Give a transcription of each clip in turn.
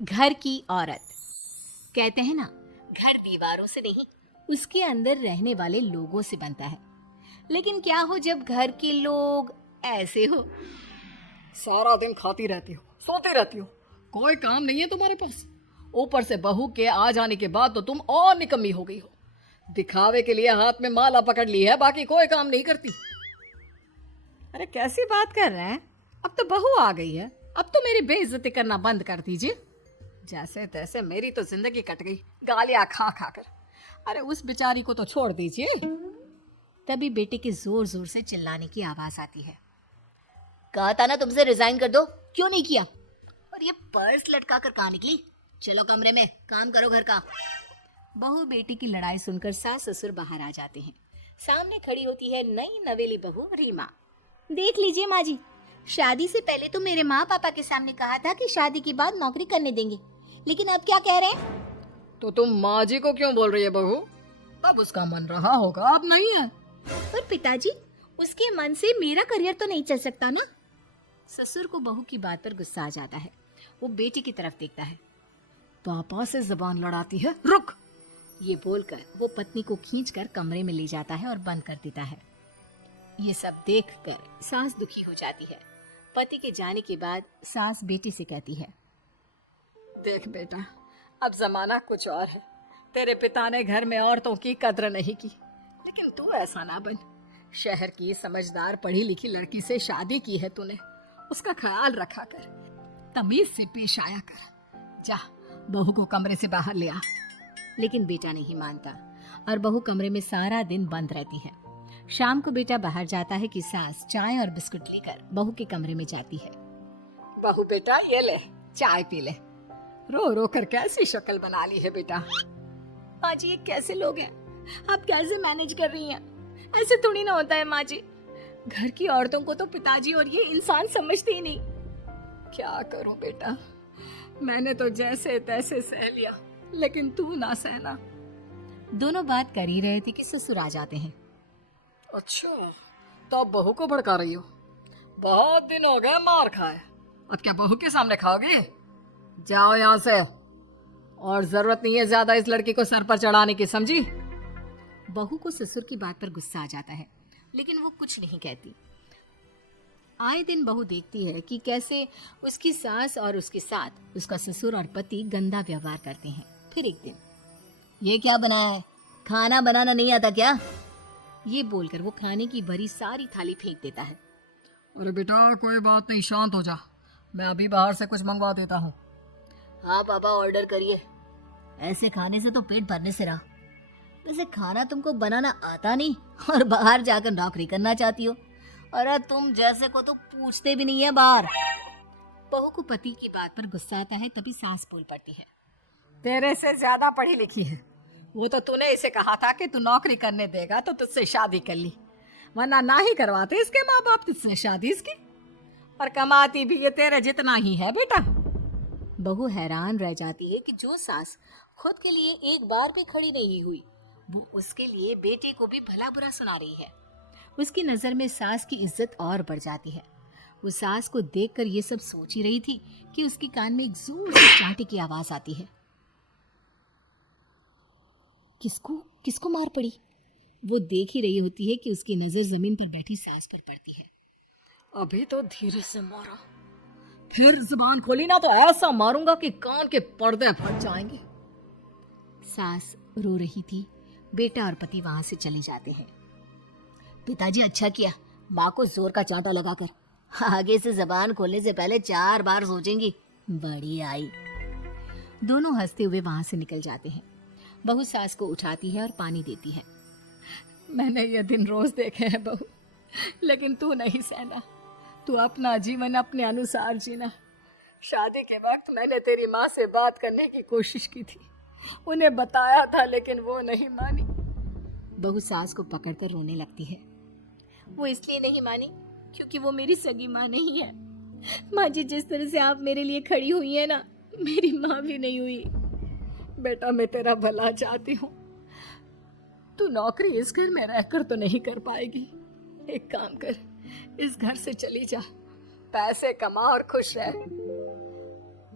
घर की औरत। कहते हैं ना, घर दीवारों से नहीं, उसके अंदर रहने वाले लोगों से बनता है। लेकिन क्या हो जब घर के लोग ऐसे हो? सारा दिन खाती रहती हो, सोती रहती हो, कोई काम नहीं है तुम्हारे पास। ऊपर से बहू के आ जाने के बाद तो तुम और निकम्मी हो गई हो। दिखावे के लिए हाथ में माला पकड़ ली है, बाकी कोई काम नहीं करती। अरे कैसी बात कर रहे हैं? अब तो बहू आ गई है, अब तो मेरी बेइज्जती करना बंद कर दीजिए। जैसे तैसे मेरी तो जिंदगी कट गई, गालियां खा खा कर। अरे उस बेचारी को तो छोड़ दीजिए। तभी बेटे के जोर जोर से चिल्लाने की आवाज आती है। कहा था ना तुमसे रिजाइन कर दो, क्यों नहीं किया? और ये पर्स लटका कर कहाँ निकली? चलो कमरे में काम करो घर का। बहू बेटी की लड़ाई सुनकर सास ससुर बाहर आ जाते हैं। सामने खड़ी होती है नई नवेली बहू रीमा। देख लीजिए माँ जी, शादी से पहले तो मेरे माँ पापा के सामने कहा था कि शादी के बाद नौकरी करने देंगे, लेकिन अब क्या कह रहे हैं? तो तुम माँ जी को क्यों बोल रही है बहू? अब उसका मन रहा होगा, अब नहीं है। पर पिताजी, उसके मन से मेरा करियर तो नहीं चल सकता ना। ससुर को बहू की बात पर गुस्सा आ जाता है। वो बेटी की तरफ देखता है। पापा से जबान लड़ाती है, रुक। ये बोलकर वो पत्नी को खींचकर कमरे में ले जाता है और बंद कर देता है। ये सब देखकर सास दुखी हो जाती है। पति के जाने के बाद सास बेटी से कहती है, देख बेटा, अब जमाना कुछ और है। तेरे पिता ने घर में औरतों की कद्र नहीं की, लेकिन तू ऐसा ना बन। शहर की समझदार पढ़ी लिखी लड़की से शादी की है तूने, उसका ख्याल रखा कर, तमीज से पेश आया कर। जा, बहू को कमरे से बाहर ले आ। लेकिन बेटा नहीं मानता और बहू कमरे में सारा दिन बंद रहती है। शाम को बेटा बाहर जाता है कि सास चाय और बिस्कुट लेकर बहू के कमरे में जाती है। बहू बेटा ये ले, चाय पी ले। रो रो कर कैसी शक्ल बना ली है बेटा। माँ जी, ये कैसे लोग हैं? आप कैसे मैनेज कर रही हैं? ऐसे थोड़ी ना होता है माँ जी। घर की औरतों को तो पिताजी और ये इंसान समझते ही नहीं। क्या करूं बेटा, मैंने तो जैसे तैसे सह लिया, लेकिन तू ना सहना। दोनों बात कर ही रहे थे कि ससुर आ जाते हैं। अच्छा, तो अब बहू को भड़का रही हो? बहुत दिन हो गए मार खाए, अब क्या बहू के सामने खाओगी? जाओ यहाँ से, और जरूरत नहीं है ज्यादा इस लड़की को सर पर चढ़ाने की, समझी? बहू को ससुर की बात पर गुस्सा आ जाता है, लेकिन वो कुछ नहीं कहती। आए दिन बहू देखती है कि कैसे उसकी सास और उसके साथ उसका ससुर और पति गंदा व्यवहार करते हैं। फिर एक दिन, ये क्या बनाया है? खाना बनाना नहीं आता क्या? ये बोलकर वो खाने की भरी सारी थाली फेंक देता है। अरे बेटा कोई बात नहीं, शांत हो जा, मैं अभी बाहर से कुछ मंगवा देता हूँ। हाँ पापा, ऑर्डर करिए। ऐसे खाने से तो पेट भरने से रहा। वैसे खाना तुमको बनाना आता नहीं और बाहर जाकर नौकरी करना चाहती हो। अरे तुम जैसे को तो पूछते भी नहीं है बाहर। बहू को पति की बात पर गुस्सा आता है, तभी सास बोल पड़ती है। तेरे से ज्यादा पढ़ी लिखी है, वो तो तूने इसे कहा था कि तू नौकरी करने देगा तो तुझसे शादी कर ली, वरना ना ही करवाते इसके माँ बाप तुझसे शादी इसकी। और कमाती भी ये तेरे जितना ही है बेटा। बहू हैरान रह जाती है कि जो सास खुद के लिए एक बार भी खड़ी नहीं हुई, वो उसके लिए बेटे को भी भला बुरा सुना रही है। उसकी नजर में सास की इज्जत और बढ़ जाती है। वो सास को देखकर ये सब सोच ही रही थी कि उसके कान में एक जोर से चांटे की आवाज आती है। किसको किसको मार पड़ी? वो देख ही रही होती है कि उसकी नजर जमीन पर बैठी सास पर पड़ती है। अभी तो धीरे से मारा, फिर जुबान खोली ना तो ऐसा मारूंगा कि कान के पर्दे फट जाएंगे। सास रो रही थी। बेटा और पति वहां से चले जाते हैं। पिताजी अच्छा किया माँ को जोर का चांटा लगाकर, आगे से जबान खोलने से पहले 4 बार सोचेंगी। बड़ी आई। दोनों हंसते हुए वहां से निकल जाते हैं। बहू सास को उठाती है और पानी देती है। मैंने ये दिन रोज देखे हैं बहू, लेकिन तू नहीं सहना। तू अपना जीवन अपने अनुसार जीना। शादी के वक्त मैंने तेरी माँ से बात करने की कोशिश की थी, उन्हें बताया था, लेकिन वो नहीं मानी। बहू सास को पकड़कर रोने लगती है। वो इसलिए नहीं मानी क्योंकि वो मेरी सगी माँ नहीं है। माँ जी, जिस तरह से आप मेरे लिए खड़ी हुई है ना, मेरी माँ भी नहीं हुई। बेटा मैं तेरा भला चाहती हूँ, तू नौकरी इस घर में रहकर तो नहीं कर पाएगी। एक काम कर, इस घर से चली जा, पैसे कमा और खुश रह।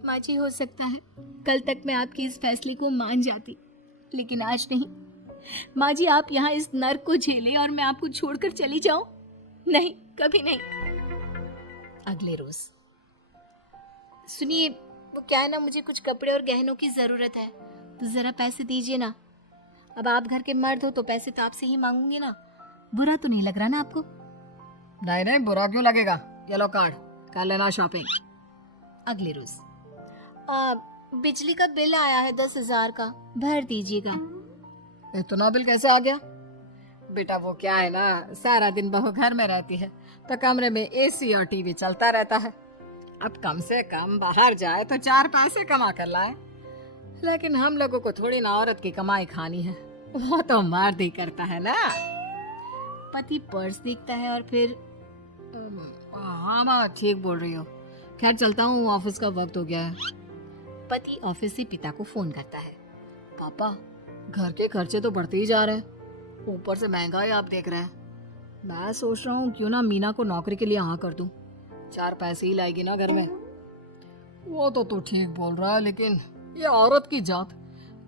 माँ जी, हो सकता है कल तक मैं आपके इस फैसले को मान जाती, लेकिन आज नहीं। माँ जी, आप यहाँ इस नर्क को झेलें और मैं आपको छोड़कर चली जाऊं? नहीं, कभी नहीं। अगले रोज, सुनिए, वो क्या है ना, मुझे कुछ कपड़े और गहनों की जरूरत है, तो जरा पैसे दीजिए ना। अब आप घर के मर्द हो तो पैसे तो आपसे ही मांगूंगे ना। बुरा तो नहीं लग रहा ना आपको? नहीं नहीं, बुरा क्यों लगेगा। ये लो कार्ड, कर लेना शॉपिंग। अगले रोज, बिजली का बिल आया है 10,000 का, भर दीजिएगा। इतना बिल कैसे आ गया? बेटा वो क्या है ना, सारा दिन बहू घर में रहती है तो कमरे में एसी और टीवी चलता रहता है। अब कम से कम बाहर जाए तो 4 पैसे कमा कर लाए। लेकिन हम लोगों को थोड़ी ना औरत की कमाई खानी है, वो तो मर्द ही करता है ना। पति पर्स देखता है और फिर हाँ माँ, ठीक बोल रही हो। खैर चलता हूँ, ऑफिस का वक्त हो गया है। पति ऑफिस से पिता को फोन करता है। पापा, घर के खर्चे तो बढ़ते ही जा रहे हैं, ऊपर से महंगाई आप देख रहे हैं। मैं सोच रहा हूँ क्यों ना मीना को नौकरी के लिए हाँ कर दूं, 4 पैसे ही लाएगी ना घर में। वो तो तू ठीक बोल रहा है, लेकिन ये औरत की जात,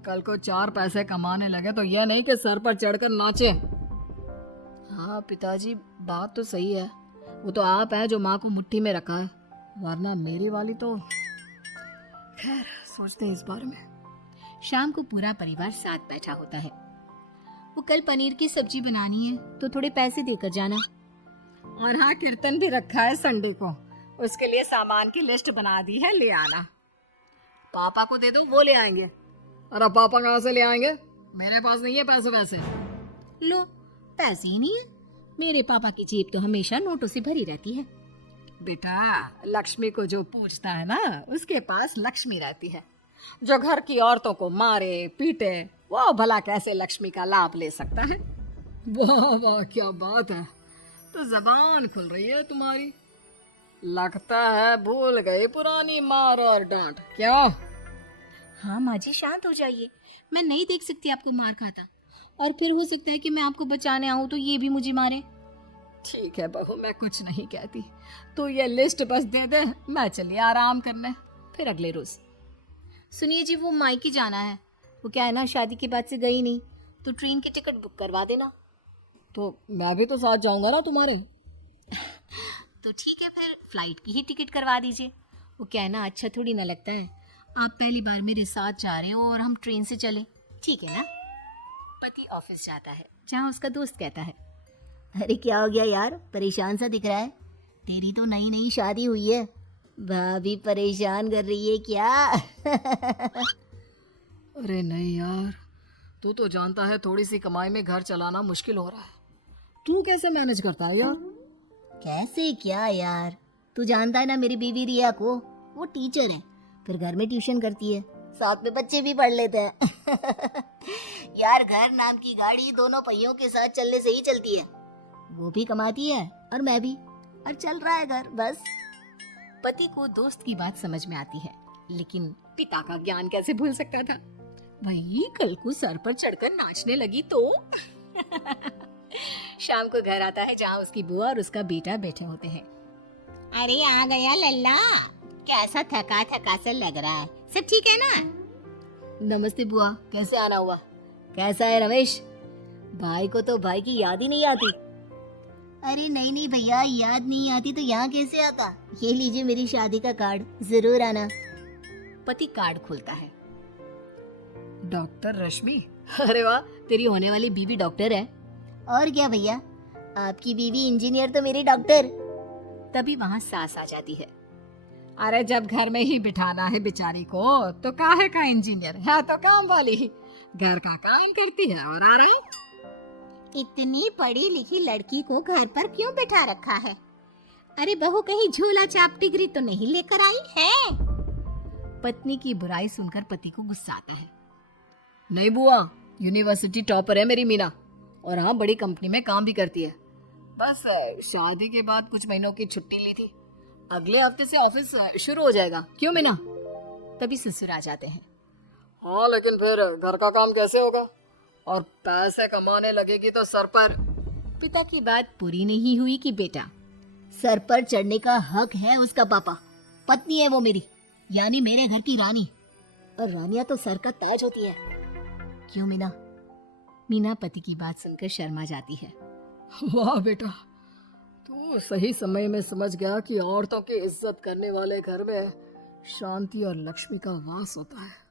कल को 4 पैसे कमाने लगे तो यह नहीं कि सर पर चढ़कर नाचे। हाँ पिताजी, बात तो सही है। वो तो आप है जो माँ को मुट्ठी में रखा है, वरना मेरी वाली तो। खैर सोचते हैं इस बारे में। शाम को पूरा परिवार साथ बैठा होता है। वो कल पनीर की सब्जी बनानी है तो थोड़े पैसे देकर जाना। और हाँ, कीर्तन भी रखा है संडे को, उसके लिए सामान की लिस्ट बना दी है, ले आना। पापा को दे दो, वो ले आएंगे। अरे पापा कहाँ से ले आएंगे, मेरे पास नहीं है पैसे वैसे। लो, पैसे ही नहीं है? मेरे पापा की जेब तो हमेशा नोटों से भरी रहती है। बेटा, लक्ष्मी को जो पूछता है ना, उसके पास लक्ष्मी रहती है। जो घर की औरतों को मारे पीटे, वो भला कैसे लक्ष्मी का लाभ ले सकता है। वाह वाह, क्या बात है, तो जबान खुल रही है तुम्हारी। लगता है भूल गई पुरानी मार और डांट, क्या? हाँ माँ जी, शांत हो जाइए। मैं नहीं देख सकती आपको मार खाता, और फिर हो सकता है कि मैं आपको बचाने आऊँ तो ये भी मुझे मारे। ठीक है बहू, मैं कुछ नहीं कहती, तो ये लिस्ट बस दे दे, मैं चलिए आराम करने। फिर अगले रोज, सुनिए जी, वो मायके जाना है। वो क्या है ना, शादी के बाद से गई नहीं, तो ट्रेन की टिकट बुक करवा देना। तो मैं भी तो साथ जाऊंगा ना तुम्हारे। तो ठीक है, फिर फ्लाइट की ही टिकट करवा दीजिए। वो क्या है ना, अच्छा थोड़ी ना लगता है आप पहली बार मेरे साथ जा रहे हो और हम ट्रेन से चले, ठीक है ना? पति ऑफिस जाता है, जहाँ उसका दोस्त कहता है, अरे क्या हो गया यार, परेशान सा दिख रहा है। तेरी तो नई नई शादी हुई है, भाभी परेशान कर रही है क्या? अरे नहीं यार, तू तो जानता है थोड़ी सी कमाई में घर चलाना मुश्किल हो रहा है। तू कैसे मैनेज करता है यार? कैसे क्या यार, तू जानता है ना मेरी बीवी रिया को, वो टीचर है, फिर घर में ट्यूशन करती है, साथ में बच्चे भी पढ़ लेते हैं। यार, घर नाम की गाड़ी दोनों पहियों के साथ चलने से ही चलती है। वो भी कमाती है और मैं भी, और चल रहा है घर बस। पति को दोस्त की बात समझ में आती है, लेकिन पिता का ज्ञान कैसे भूल सकता था। वही कल को सर पर चढ़कर नाचने लगी तो। शाम को घर आता है, जहाँ उसकी बुआ और उसका बेटा बैठे होते हैं। अरे आ गया लल्ला, कैसा थका थका सा लग रहा है, सब ठीक है ना? नमस्ते बुआ, कैसे आना हुआ? कैसा है रमेश? भाई को तो भाई की याद ही नहीं आती। अरे नहीं नहीं भैया, याद नहीं आती तो यहाँ कैसे आता? ये लीजिए मेरी शादी का कार्ड, जरूर आना। पति कार्ड खोलता है। डॉक्टर रश्मि। अरे वाह, तेरी होने वाली बीवी डॉक्टर है। और क्या भैया, आपकी बीवी इंजीनियर तो मेरी डॉक्टर। तभी वहाँ सास आ जाती है। अरे जब घर में ही बिठाना है बेचारी को, तो काहे का इंजीनियर है, तो काम वाली ही घर का काम करती है और आ रहा है। इतनी पढ़ी लिखी लड़की को घर पर क्यों बिठा रखा है? अरे बहू, कहीं झोला चाप डिग्री तो नहीं लेकर आई है? पत्नी की बुराई सुनकर पति को गुस्सा आता है। नहीं बुआ, यूनिवर्सिटी टॉपर है मेरी मीना, और हाँ बड़ी कंपनी में काम भी करती है। बस शादी के बाद कुछ महीनों की छुट्टी ली थी, अगले हफ्ते से ऑफिस शुरू हो जाएगा। क्यों मीना? तभी ससुर आ जाते हैं। हाँ, लेकिन फिर घर का काम कैसे होगा, और पैसे कमाने लगेगी तो सर पर। पिता की बात पूरी नहीं हुई कि बेटा, सर पर चढ़ने का हक है उसका पापा, पत्नी है वो मेरी, यानी मेरे घर की रानी। और रानियां तो सर का ताज होती है। क्यों मीना? मीना पति की बात सुनकर शर्मा जाती है। वाह बेटा, तू सही समय में समझ गया कि औरतों की इज्जत करने वाले घर में शांति और लक्ष्मी का वास होता है।